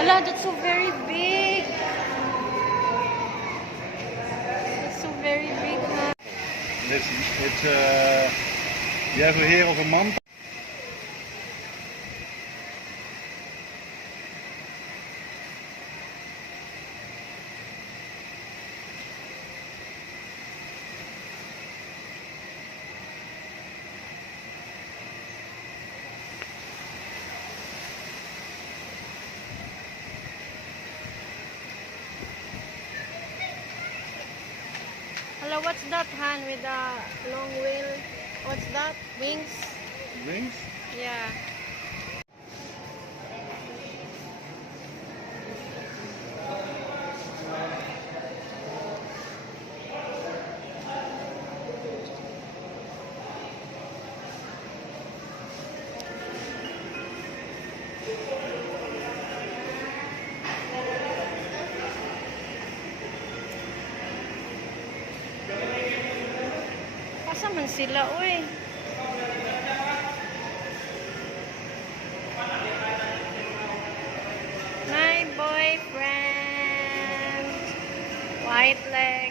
Ala, that's so very big. That's so very big, huh? You have here of a manta. Hello, what's that hand with the long wheel? What's that? Wings? Wings? Yeah. Asa man sila, uy? My boyfriend. White leg.